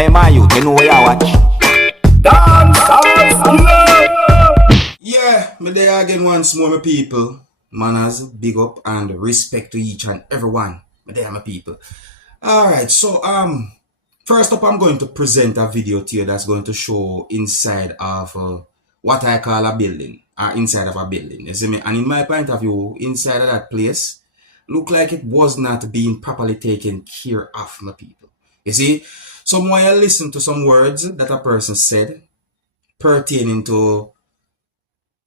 Hey my youth, you know where you watch? Dancehall. Yeah, me there again once more, my people. Manners, big up and respect to each and everyone. Me there, my people. Alright, so first up I'm going to present a video to you that's going to show inside of what I call a building. Inside of a building. You see me? And in my point of view, inside of that place, look like it was not being properly taken care of, my people. You see? So when I listen to some words that a person said pertaining to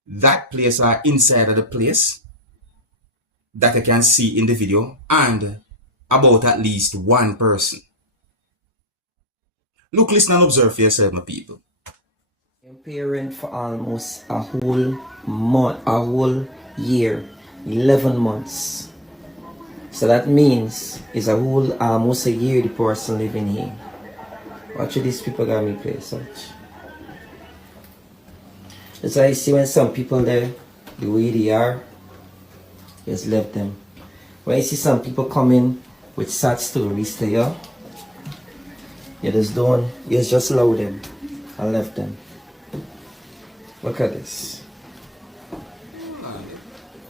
that place or inside of the place that I can see in the video and about at least one person. Look, listen and observe for yourself, my people. I'm paying rent for almost a whole month, a whole year, 11 months. So that means it's a whole, almost a year the person living here. Watch these people got me play such. That's why I see when some people there, the way they are, just left them. When I see some people coming with sad stories to you, you just don't, you just allow them. I left them. Look at this.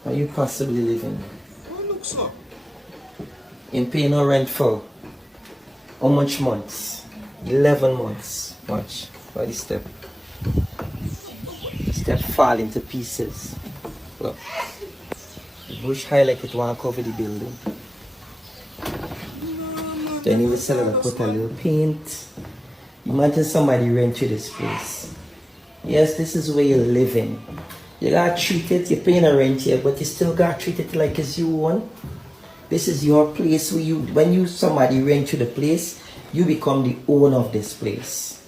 Are you possibly living? Oh, look so. In paying no rent for how much months? 11 months. Watch. By the step. The step fall into pieces. Look. The bush high like it want to cover the building. Then you will sell it and put a little paint. Imagine somebody rent you this place. Yes, this is where you're living. You gotta treat it, you're paying a rent here, but you still gotta treat it like it's your own. This is your place where when somebody rent you the place, you become the owner of this place.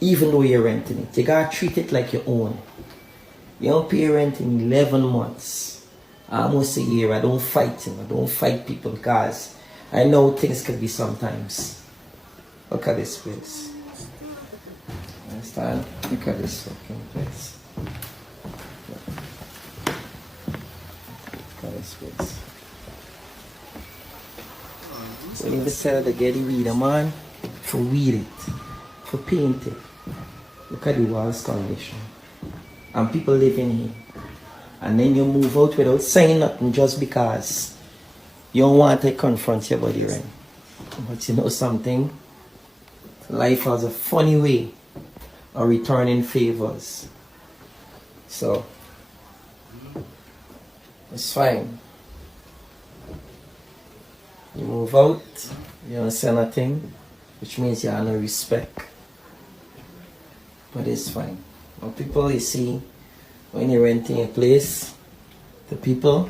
Even though you're renting it. You gotta treat it like your own. You don't pay rent in 11 months. Almost a year. I don't fight people because I know things could be sometimes. Look at this place. Understand? Look at this fucking place. Look at this place. When you decide to get the weed, man, for weed it, for paint it. Look at the walls condition. And people living here. And then you move out without saying nothing just because you don't want to confront your body rent. But you know something? Life has a funny way of returning favors. So, it's fine. You move out, you don't say nothing, which means you have no respect. But it's fine. When people you see, when you're renting a place, the people,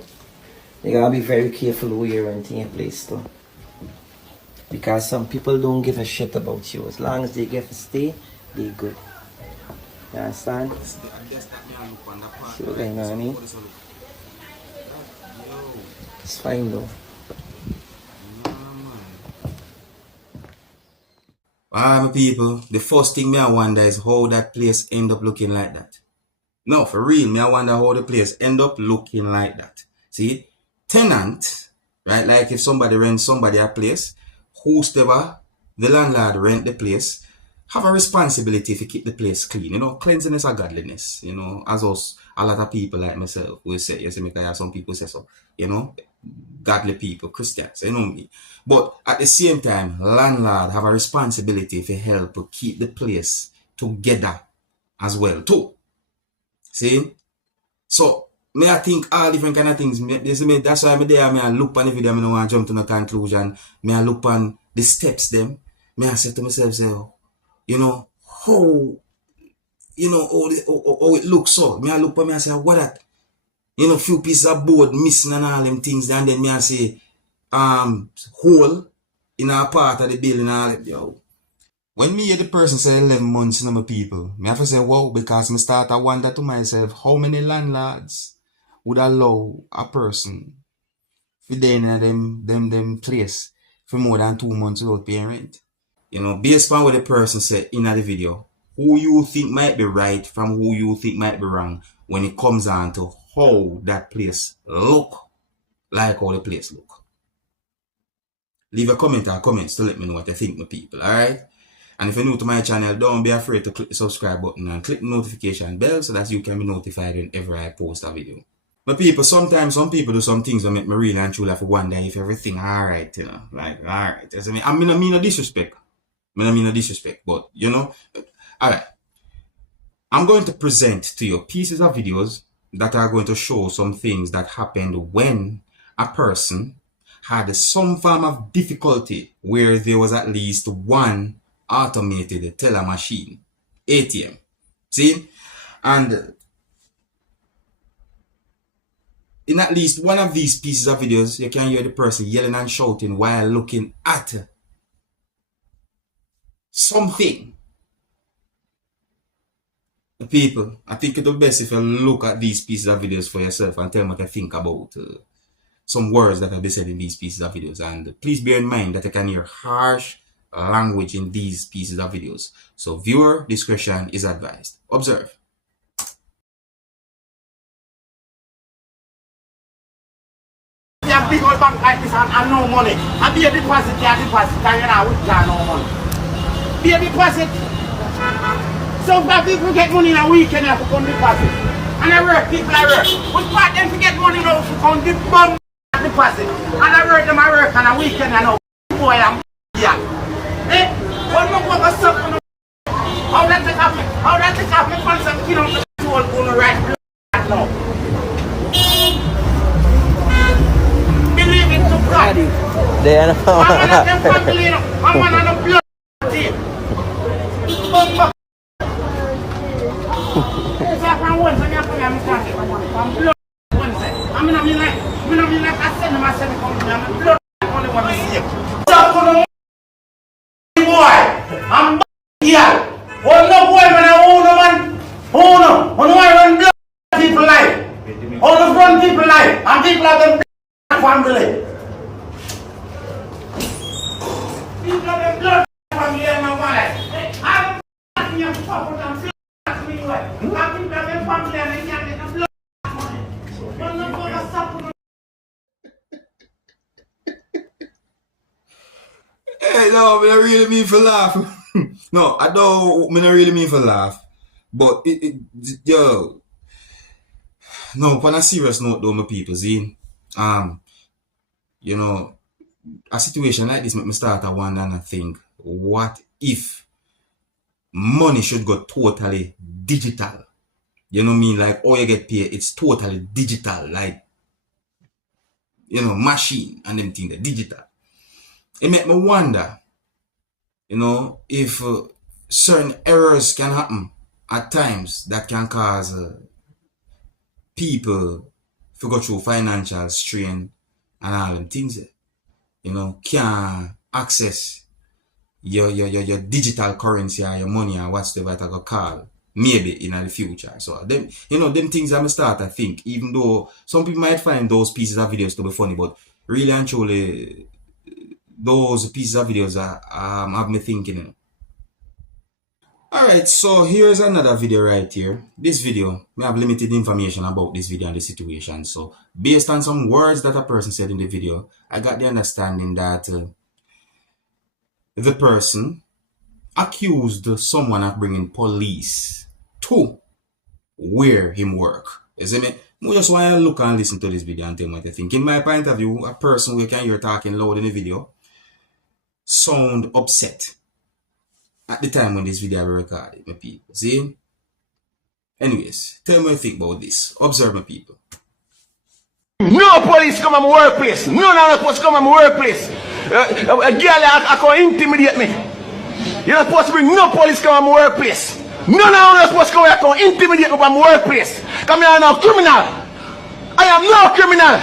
you gotta be very careful who you're renting a place to. Because some people don't give a shit about you. As long as they get to stay, they good. You understand? See what going on, eh? It's fine though. My people, the first thing me I wonder is how that place end up looking like that. No, for real, me I wonder how the place end up looking like that. See, tenant, right? Like if somebody rents somebody a place, whosoever the landlord rent the place, have a responsibility to keep the place clean. You know, cleanliness and godliness. You know, as us, a lot of people like myself will say, you see me, because some people say so. You know, godly people, Christians, you know me. But at the same time, landlord have a responsibility to help to keep the place together as well too. See? So, me I think all different kind of things. That's why I look on the video, I don't want to jump to no conclusion. I look on the steps them. I say to myself, say, you know, how it looks so. I look on me and say, what that? You know, few pieces of board missing and all them things, and then I say, hole in a part of the building, all that, yo. When me hear the person say 11 months, you know, my people, I have to say, wow, because I start to wonder to myself, how many landlords would allow a person to stay in them place for more than 2 months without paying rent? You know, based on what the person said in the video, who you think might be right from who you think might be wrong when it comes on to how that place look like how the place look. Leave a comment or comments to let me know what you think, my people, alright? And if you're new to my channel, don't be afraid to click the subscribe button and click the notification bell so that you can be notified whenever I post a video. But people, sometimes some people do some things that make me really and truly have to wonder if everything alright, you know. Like, alright. I mean, no disrespect. I mean no disrespect, but, you know. Alright. I'm going to present to you pieces of videos that are going to show some things that happened when a person had some form of difficulty where there was at least one automated teller machine, ATM. See? And in at least one of these pieces of videos, you can hear the person yelling and shouting while looking at something. People, I think it's the best if you look at these pieces of videos for yourself and tell me what you think about some words that have been said in these pieces of videos. And please bear in mind that you can hear harsh language in these pieces of videos. So viewer discretion is advised. Observe. A big old bank like this and no money. I be a deposit, and you know, we got no money. Be a deposit. So if people get money in a weekend, I have to come deposit. And I work, people I work. Which part them to get money now to come deposit. And I work them, I work on a weekend, I know. Boy, I'm yeah. Eh? What no go for something? How that take happen? How that take happen? For some kid on the soul on the right blood now. Believe it to God. They are I'm one of them family, I'm one of the blood team. I'm here. Oh no boy, man, people life. All the front people life. And people have them family. People have them blood family and my wife. I'm here for them. Hey, no, I don't really mean for laugh. No, I don't really mean for laugh. But yo, no, on a serious note though, my people, see, you know, a situation like this make me start to wonder and I think, what if money should go totally digital? You know what I mean? Like, all you get paid, it's totally digital. Like, you know, machine and them things, digital. It make me wonder, you know, if certain errors can happen at times that can cause people to go through financial strain and all them things. You know, can't access your digital currency or your money or whatever that I go call maybe in the future. So them, you know, them things I'm start I think, even though some people might find those pieces of videos to be funny, but really and truly those pieces of videos have me thinking, you know. Alright, so here's another video right here. This video, we have limited information about this video and the situation. So based on some words that a person said in the video, I got the understanding that the person accused someone of bringing police to where him work. You see me? I just want to look and listen to this video and tell me what you think. In my point of view, a person who can hear talking loud in the video sound upset at the time when this video was recorded, my people. See? Anyways, tell me what you think about this. Observe, my people. No police come at my workplace. None of the police come at my workplace. A girl I can intimidate me. You're not supposed to bring no police come at my workplace. None of them supposed to come here and intimidate me at my workplace. Come here, I'm no criminal. I am no criminal.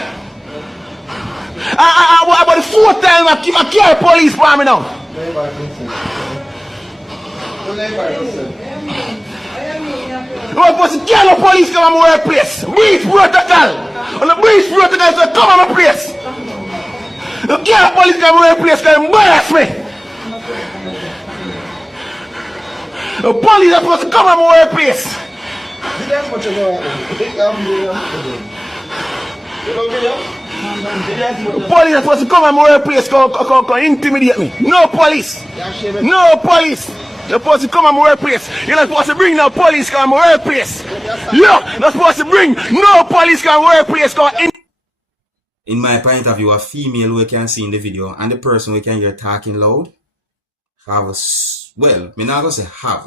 About the fourth time I carry police for me now. You're supposed to carry no police come at my workplace. Breach protocol. On the breach protocol, so come at my place. You carry police come at my workplace because embarrass me. The police are supposed to come at my workplace. The police are supposed to come at my workplace and intimidate me. No police. No police. You're supposed to come on my workplace. You're not supposed to bring no police come on my workplace. You're not supposed to bring no police come on my workplace. In my point of view, a female we can see in the video and the person we can hear talking loud have, well, me not gonna say have,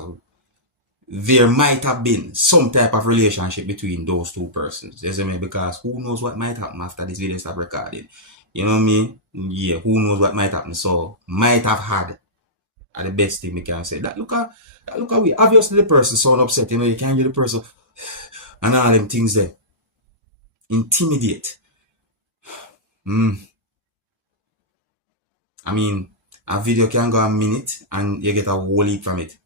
there might have been some type of relationship between those two persons. You see me? Because who knows what might happen after this video stop recording. You know what I mean? Yeah, who knows what might happen. So, might have had, are the best thing we can say. That look at we. Obviously the person sound upset, you know, you can't hear the person and all them things there. Intimidate. I mean, a video can go a minute and you get a whole heap from it.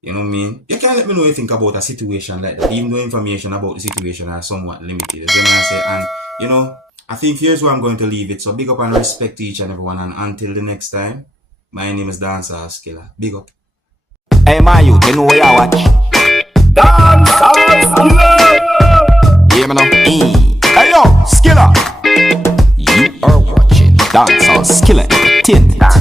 You know what I mean? You can let me know what you think about a situation like that, even though information about the situation are somewhat limited. You know what I say? And, you know, I think here's where I'm going to leave it. So big up and respect to each and everyone. And until the next time, my name is Dancehall Skilla. Big up. Hey, my youth, you know where you watch? Dancehall Skilla! Yeah, man. Hey, yo, Skilla! You are watching Dancehall Skilla. Tenant.